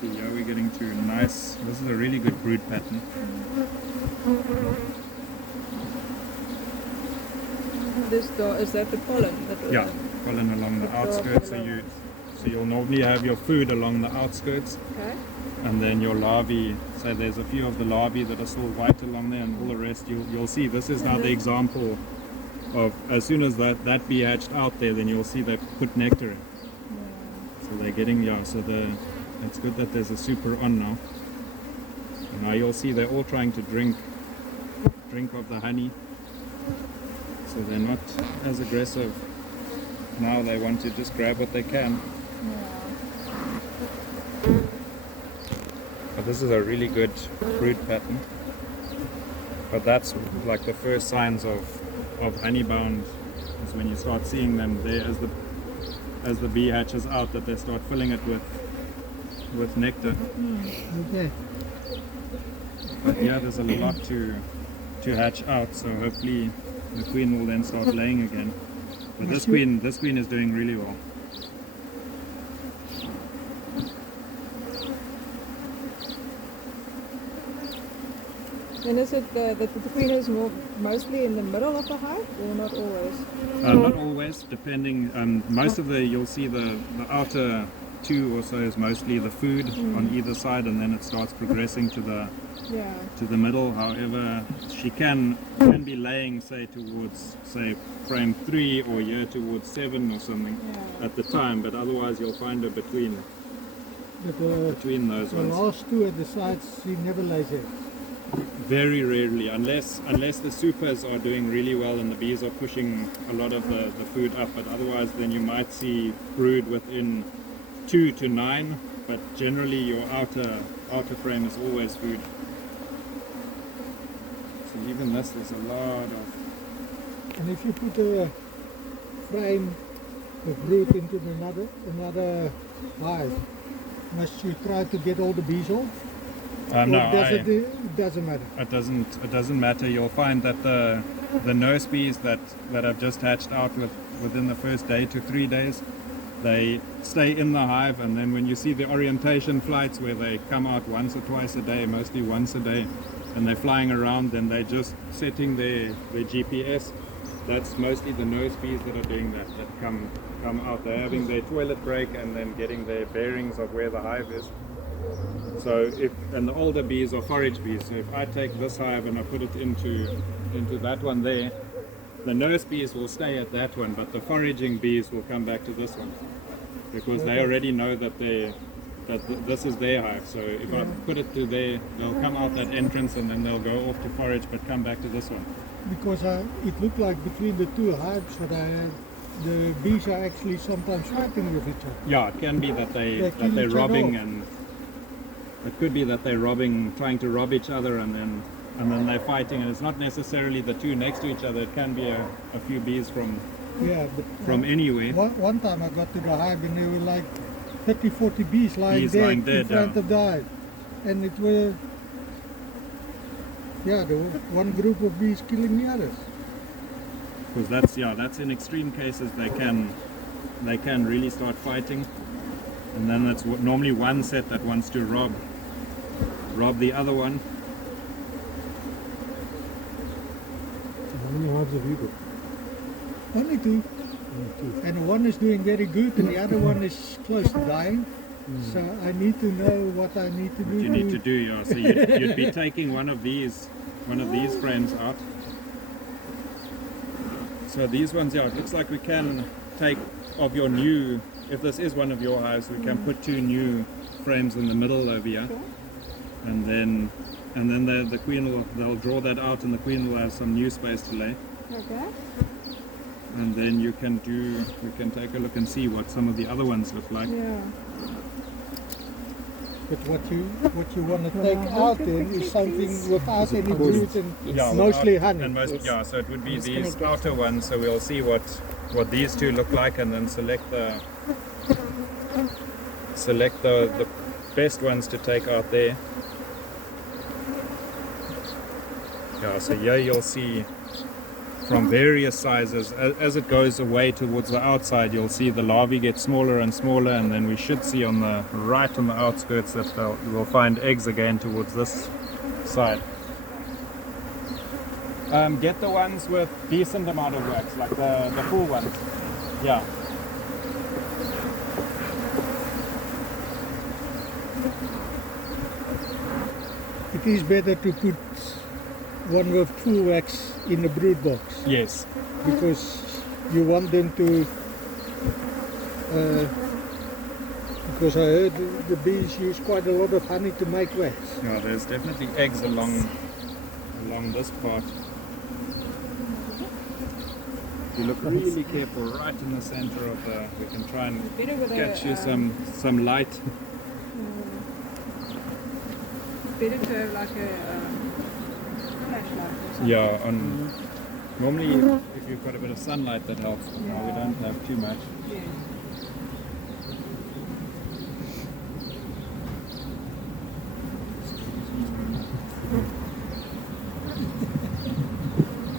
see, yeah, we're getting to nice. This is a really good brood pattern. Is that the pollen? Yeah, pollen along the outskirts. So you'll normally have your food along the outskirts, Okay. and then your larvae. So there's a few of the larvae that are still white along there, and all the rest you'll see. This is now the example of as soon as that bee hatched out there, then you'll see they put nectar in. So they're getting it's good that there's a super on now. And now you'll see they're all trying to drink of the honey. So they're not as aggressive. Now they want to just grab what they can. But this is a really good brood pattern. But that's like the first signs of honeybound is when you start seeing them there as the bee hatches out, that they start filling it with nectar. Okay. But yeah, there's a lot to hatch out, so hopefully the queen will then start laying again. But this queen is doing really well. And is it that the queen is mostly in the middle of the hive, or not always? Not always, depending. Most of you'll see the outer two or so is mostly the food on either side, and then it starts progressing to the middle. However, she can be laying, say, towards, say, frame 3 or year towards 7 or something at the time, but otherwise you'll find her between those The ones. last two at the sides, she never lays eggs. Very rarely, unless the supers are doing really well and the bees are pushing a lot of the food up, but otherwise then you might see brood within 2 to 9, but generally your outer frame is always food. So even this, there's a lot of... And if you put a frame of brood into another hive, must you try to get all the bees off? No, it doesn't matter. It doesn't matter. You'll find that the nurse bees that have just hatched out within the first day to 3 days, they stay in the hive, and then when you see the orientation flights where they come out once or twice a day, mostly once a day, and they're flying around, then they're just setting their GPS. That's mostly the nurse bees that are doing that come out. They're having their toilet break and then getting their bearings of where the hive is. So and the older bees are forage bees. So if I take this hive and I put it into that one there, the nurse bees will stay at that one, but the foraging bees will come back to this one because they already know that this is their hive. So if I put it to there, they'll come out that entrance and then they'll go off to forage, but come back to this one. Because it looked like between the two hives that I had, the bees are actually sometimes fighting with each other. Yeah, it can be that they're robbing, and it could be that they're robbing, trying to rob each other, and then they're fighting, and it's not necessarily the two next to each other. It can be a few bees from anywhere. One time I got to the hive and there were like 30, 40 bees lying dead in front of the hive, and it were there was one group of bees killing the others. Because that's in extreme cases they can really start fighting, and then that's normally one set that wants to rob the other one. How many hives have you got? Only two. And one is doing very good and the other one is close to dying. So I need to know what I need to do. What you need to do, yeah. So you'd be taking one of these frames out. So these ones, yeah, it looks like we can take of your new, if this is one of your hives, we can put 2 new frames in the middle over here. And then the queen they'll draw that out, and the queen will have some new space to lay. Okay. And then you can take a look and see what some of the other ones look like. Yeah. But what you want to take out then is something without any brood and mostly honey. And so it would be these outer ones. So we'll see what these two look like, and then select the best ones to take out there. Yeah, so here you'll see from various sizes. As it goes away towards the outside, you'll see the larvae get smaller and smaller, and then we should see on the right on the outskirts that we'll find eggs again towards this side. Get the ones with decent amount of wax, like the full ones. Yeah. It is better to put one with full wax in the brood box Yes. because you want them to. Because I heard the bees use quite a lot of honey to make wax. Yeah, there's definitely eggs along this part. You look really careful right in the center of the. We can try and Better with get you a, some light. better to have like a flashlight or something. Yeah, on normally if you've got a bit of sunlight that helps. But now we don't have too much. Yes.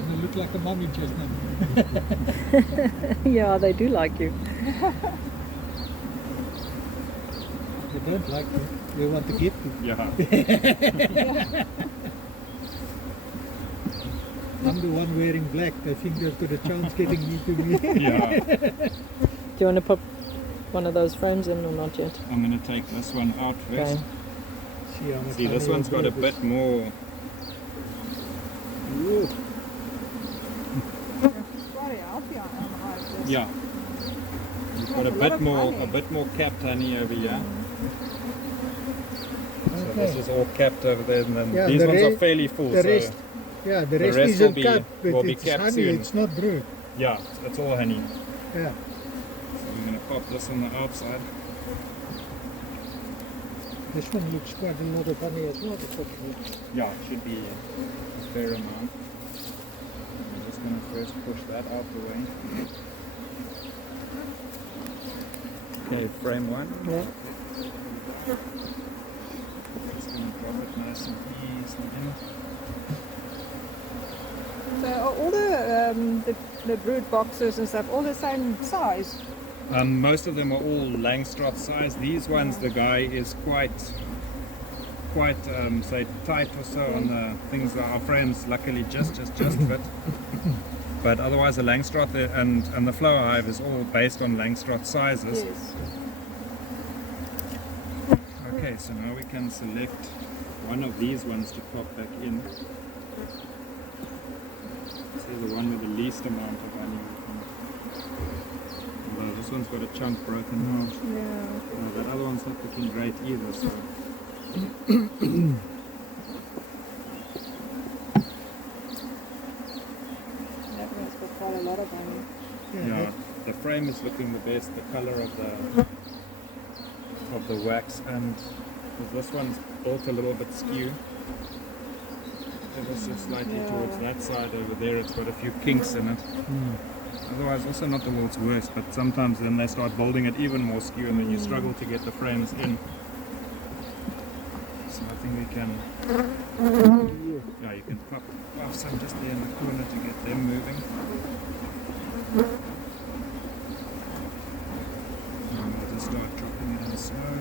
You look like a mummy just now. Yeah, they do like you. They don't like you. They want to get you. Yeah. I'm the one wearing black. I think they've got a chance getting me to me. Yeah. Do you want to put one of those frames in or not yet? I'm gonna take this one out first. Okay. See, how much See, this honey one's I've got a got. bit more. Ooh. It's quite healthy on the hive. This. Yeah. You've got a lot of honey. a bit more capped honey over here. So Okay. this is all capped over there, and then Yeah, these the ones are re- fairly full. The So rest, yeah, the rest rest isn't will be- cut, but will be it's capped honey. soon. It's not brood. yeah, it's all honey. Yeah. So I'm gonna pop this on the outside. This one looks quite a lot of honey as well. Yeah, it should be a fair amount. I'm just gonna first push that out the way. Okay, frame one. Yeah. Just gonna drop it nice and easily in. So are all the brood boxes and stuff all the same size? Most of them are all Langstroth size. These ones, the guy is quite say tight or so on the things that our frames luckily just fit. But otherwise, the Langstroth and the flower hive is all based on Langstroth sizes. Yes. Okay, so now we can select one of these ones to pop back in. See the one with the least amount of honey. Although this one's got a chunk broken out. Yeah. That other one's not looking great either. So That one's got quite a lot of honey. yeah, the frame is looking the best. The color of the wax, and this one's built a little bit skew. Ever so slightly Yeah. towards that side over there. It's got a few kinks in it. Otherwise, also not the world's worst, but sometimes then they start building it even more skew, and then you struggle to get the frames in. So I think we can, yeah, you can pop some just there in the corner to get them moving. And we'll just start dropping it in slow.